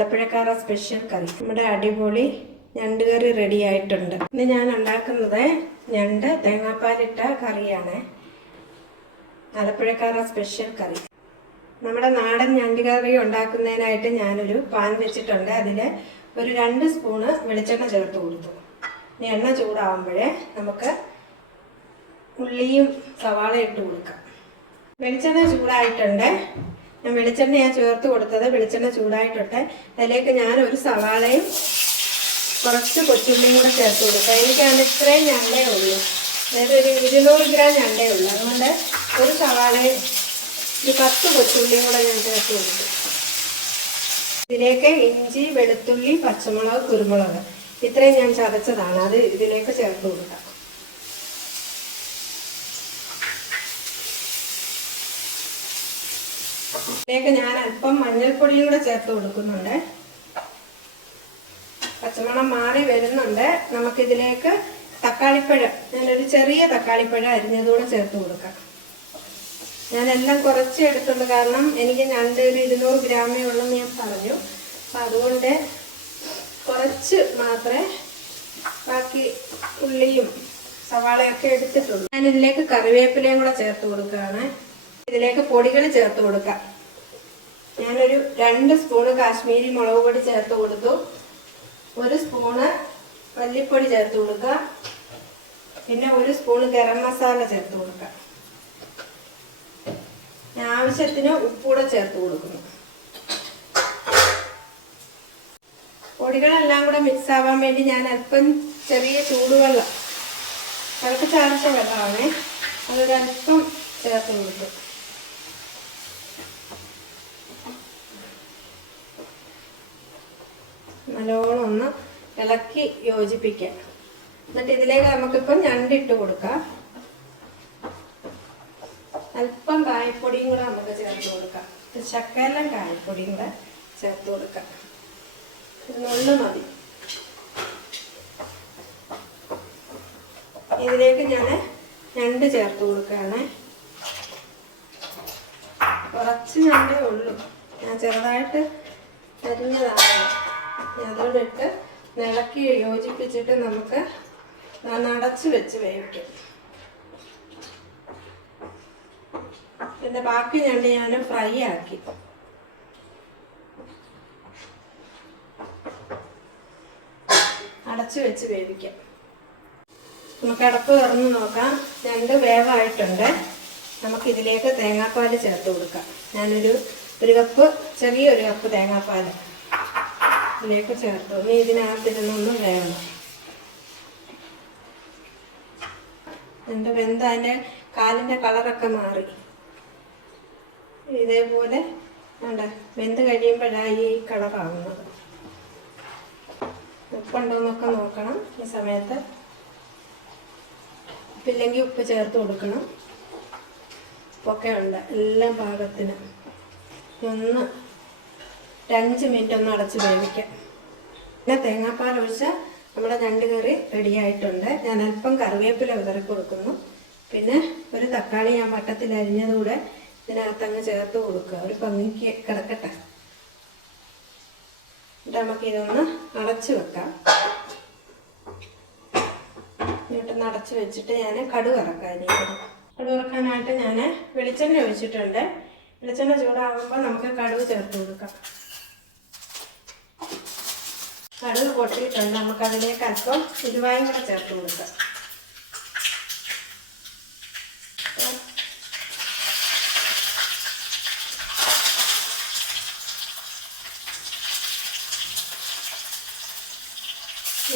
ആലപ്പുഴക്കാരുടെ special കറി. നമ്മുടെ അടിപൊളി ഞണ്ട് കറി റെഡി ആയിട്ടുണ്ട്. ഇന്ന് ഞാൻ ഉണ്ടാക്കുന്നത് ഞണ്ട് തേങ്ങാപ്പാലിട്ട കറിയാണ്. ആലപ്പുഴക്കാരുടെ സ്പെഷ്യൽ കറി. നമ്മുടെ നാടൻ ഞണ്ട് കറി ഉണ്ടാക്കുന്നതിനായിട്ട് ഞാനൊരു പാൻ വെച്ചിട്ടുണ്ട്. അതിൽ ഒരു 2 സ്പൂണ് വെളിച്ചെണ്ണ ചേർത്ത് കൊടുത്തു. ഇനി എണ്ണ ചൂടാവുമ്പോഴേ നമുക്ക് ഉള്ളിയും സവാള ഇട്ട് കൊടുക്കാം. വെളിച്ചെണ്ണ ചൂടായിട്ടുണ്ട്. ഞാൻ വെളിച്ചെണ്ണയാണ് ചേർത്ത് കൊടുത്തത്. വെളിച്ചെണ്ണ ചൂടായിട്ടുണ്ട്. അതിലേക്ക് ഞാൻ ഒരു സവാളയും കുറച്ച് കൊച്ചുള്ളിയും കൂടെ ചേർത്ത് കൊടുക്കാം. എനിക്കാണ് ഇത്രയും ഞണ്ടേ ഉള്ളൂ, അതായത് ഒരു 200 ഗ്രാം ഞണ്ടേ ഉള്ളൂ. അതുകൊണ്ട് ഒരു സവാളയും ഒരു 10 കൊച്ചുള്ളിയും കൂടെ ഞാൻ ചേർത്ത് കൊടുത്തു. ഇതിലേക്ക് ഇഞ്ചി, വെളുത്തുള്ളി, പച്ചമുളക്, കുരുമുളക് ഇത്രയും ഞാൻ ചതച്ചതാണ്. അത് ഇതിലേക്ക് ചേർത്ത് കൊടുക്കാം. ഇതിലേക്ക് ഞാൻ അല്പം മഞ്ഞൾപ്പൊടിയും കൂടെ ചേർത്ത് കൊടുക്കുന്നുണ്ട്. പച്ചമണം മാറി വരുന്നുണ്ട്. നമുക്കിതിലേക്ക് തക്കാളിപ്പഴം, ഞാനൊരു ചെറിയ തക്കാളിപ്പഴം അരിഞ്ഞതുകൂടെ ചേർത്ത് കൊടുക്കാം. ഞാനെല്ലാം കുറച്ച് എടുത്തുള്ളൂ, കാരണം എനിക്ക് ഞണ്ട് ഒരു 200 ഗ്രാമേ ഉള്ളെന്ന് ഞാൻ പറഞ്ഞു. അപ്പം അതുകൊണ്ട് കുറച്ച് മാത്രമേ ബാക്കി ഉള്ളിയും സവാളയൊക്കെ എടുത്തിട്ടുള്ളൂ. ഞാനിതിലേക്ക് കറിവേപ്പിലയും കൂടെ ചേർത്ത് കൊടുക്കുകയാണ്. ഇതിലേക്ക് പൊടികൾ ചേർത്ത് കൊടുക്കാം. ഞാനൊരു 2 സ്പൂണ് കാശ്മീരി മുളക് പൊടി ചേർത്ത് കൊടുത്തു. 1 സ്പൂണ് മല്ലിപ്പൊടി ചേർത്ത് കൊടുക്കുക. പിന്നെ 1 സ്പൂണ് ഗരം മസാല ചേർത്ത് കൊടുക്കുക. ആവശ്യത്തിന് ഉപ്പൂടെ ചേർത്ത് കൊടുക്കുന്നു. പൊടികളെല്ലാം കൂടെ മിക്സ് ആവാൻ വേണ്ടി ഞാൻ അല്പം ചെറിയ ചൂടുവെള്ളം, തിളപ്പിച്ചാർച്ച വെള്ളമാണ്, അതൊരല്പം ചേർത്ത് കൊടുത്തു. നല്ലോണം ഒന്ന് ഇളക്കി യോജിപ്പിക്കാം. എന്നിട്ട് ഇതിലേക്ക് നമുക്കിപ്പം ഞണ്ടിട്ട് കൊടുക്കാം. അല്പം കായപ്പൊടിയും കൂടെ നമുക്ക് ചേർത്ത് കൊടുക്കാം. ശകലം കായപ്പൊടിയും കൂടെ ചേർത്ത് കൊടുക്കാം. നുള്ളു മതി. ഇതിലേക്ക് ഞാൻ ഞണ്ട് ചേർത്ത് കൊടുക്കുകയാണ്. കുറച്ച് ഞണ്ടേ ഉള്ളൂ, ഞാൻ ചെറുതായിട്ട് അരിഞ്ഞതാണ്. അതോടിട്ട് ഇളക്കി യോജിപ്പിച്ചിട്ട് നമുക്ക് അടച്ച് വെച്ച് വേവിക്കും. പിന്നെ ബാക്കി ഞണ്ട് ഞാൻ ഫ്രൈ ആക്കി. അടച്ച് വെച്ച് വേവിക്കാം. നമുക്ക് അടപ്പ് തുറന്ന് നോക്കാം. ഞണ്ട് വേവായിട്ടുണ്ട്. നമുക്കിതിലേക്ക് തേങ്ങാപ്പാൽ ചേർത്ത് കൊടുക്കാം. ഞാനൊരു കപ്പ്, ചെറിയൊരു കപ്പ് തേങ്ങാപ്പാൽ ഇതിലേക്ക് ചേർത്തു. ഇനി ഇതിനകത്തിരുന്നൊന്നും വേണം. എൻ്റെ വെന്ത അതിൻ്റെ കാലിൻ്റെ കളറൊക്കെ മാറി. ഇതേപോലെ ഉണ്ട്. വെന്ത് കഴിയുമ്പോഴാണ് ഈ കളറാവുന്നത്. ഉപ്പുണ്ടോയെന്നൊക്കെ നോക്കണം. ഈ സമയത്ത് ഉപ്പില്ലെങ്കിൽ ഉപ്പ് ചേർത്ത് കൊടുക്കണം. ഉപ്പൊക്കെ ഉണ്ട് എല്ലാം പാകത്തിന്. ഒന്ന് 5 മിനിറ്റ് ഒന്ന് അടച്ച് വേവിക്കാം. പിന്നെ തേങ്ങാപ്പാൽ ഒഴിച്ച് നമ്മുടെ ഞണ്ട് കറി റെഡിയായിട്ടുണ്ട്. ഞാൻ അല്പം കറിവേപ്പില വിതറി കൊടുക്കുന്നു. പിന്നെ ഒരു തക്കാളി ഞാൻ വട്ടത്തിൽ അരിഞ്ഞതുകൂടെ ഇതിനകത്തങ്ങ് ചേർത്ത് കൊടുക്കുക. ഒരു ഭംഗിക്ക് കിടക്കട്ടെ. എന്നിട്ട് നമുക്കിതൊന്ന് അടച്ച് വെക്കാം. എന്നിട്ടൊന്ന് അടച്ച് വെച്ചിട്ട് ഞാൻ കടുക് ഇറക്കാം. കടുക് ഇറക്കാനായിട്ട് ഞാൻ വെളിച്ചെണ്ണ ഒഴിച്ചിട്ടുണ്ട്. വെളിച്ചെണ്ണ ചൂടാകുമ്പോൾ നമുക്ക് കടുക് ചേർത്ത് കൊടുക്കാം. കടുക് പൊട്ടിയിട്ടുണ്ട്. നമുക്കതിലേക്ക് അല്പം ഉലുവായും കൂടെ ചേർത്ത് കൊടുക്കാം.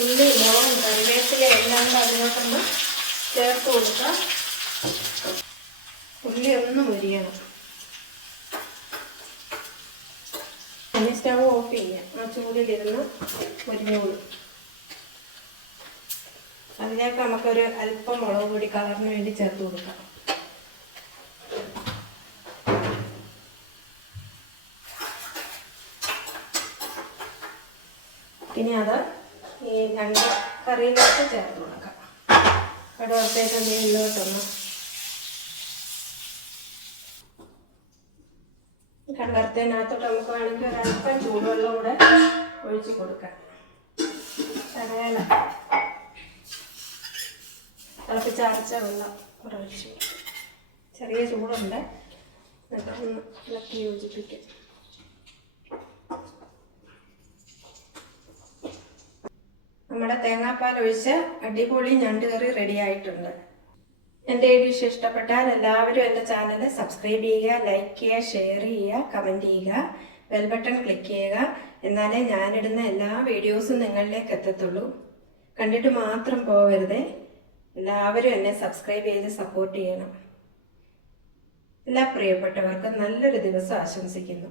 ഉള്ളി, മുളകും കറിവേപ്പില എല്ലാം കൂടെ അതിലോട്ടൊന്ന് ചേർത്ത് കൊടുക്കാം. ഉള്ളി ഒന്ന് മുരിയണം. ഇനി സ്റ്റവ് ഓഫ് ചെയ്യാം. ആ ചൂടിലിരുന്ന് മുരിഞ്ഞോളും. അതിലേക്ക് നമുക്കൊരു അല്പം മുളക് പൊടി കളറിന് വേണ്ടി ചേർത്ത് കൊടുക്കാം. ഇനി അത് ഈ ഞണ്ട് കറിയിലോട്ട് ചേർത്ത് കൊടുക്കാം. കടുവത്തേക്ക് നീളിലോട്ടൊന്ന് കടുവത്തേനകത്തോട്ട് നമുക്ക് വേണമെങ്കിൽ ഒരല്പം ചൂടുവെള്ളം കൂടെ ഒഴിച്ച് കൊടുക്കാം. ശകല തിളപ്പിച്ചരച്ച വെള്ളം കൂടെ ഒഴിച്ചു. ചെറിയ ചൂടുണ്ട്, എന്നിട്ട് ഒന്ന് ഇളക്കി യോജിപ്പിക്കാം. നമ്മുടെ തേങ്ങാപ്പാൽ ഒഴിച്ച് അടിപൊളി ഞണ്ട് കറി റെഡി ആയിട്ടുണ്ട്. എൻ്റെ ഈ ഡിഷ് ഇഷ്ടപ്പെട്ടാൽ എല്ലാവരും എൻ്റെ ചാനൽ സബ്സ്ക്രൈബ് ചെയ്യുക, ലൈക്ക് ചെയ്യുക, ഷെയർ ചെയ്യുക, കമൻറ്റ് ചെയ്യുക, ബെൽ ബട്ടൺ ക്ലിക്ക് ചെയ്യുക. എന്നാലേ ഞാനിടുന്ന എല്ലാ വീഡിയോസും നിങ്ങളിലേക്ക് എത്തത്തുള്ളൂ. കണ്ടിട്ട് മാത്രം പോകരുതേ. എല്ലാവരും എന്നെ സബ്സ്ക്രൈബ് ചെയ്ത് സപ്പോർട്ട് ചെയ്യണം. എല്ലാ പ്രിയപ്പെട്ടവർക്കും നല്ലൊരു ദിവസം ആശംസിക്കുന്നു.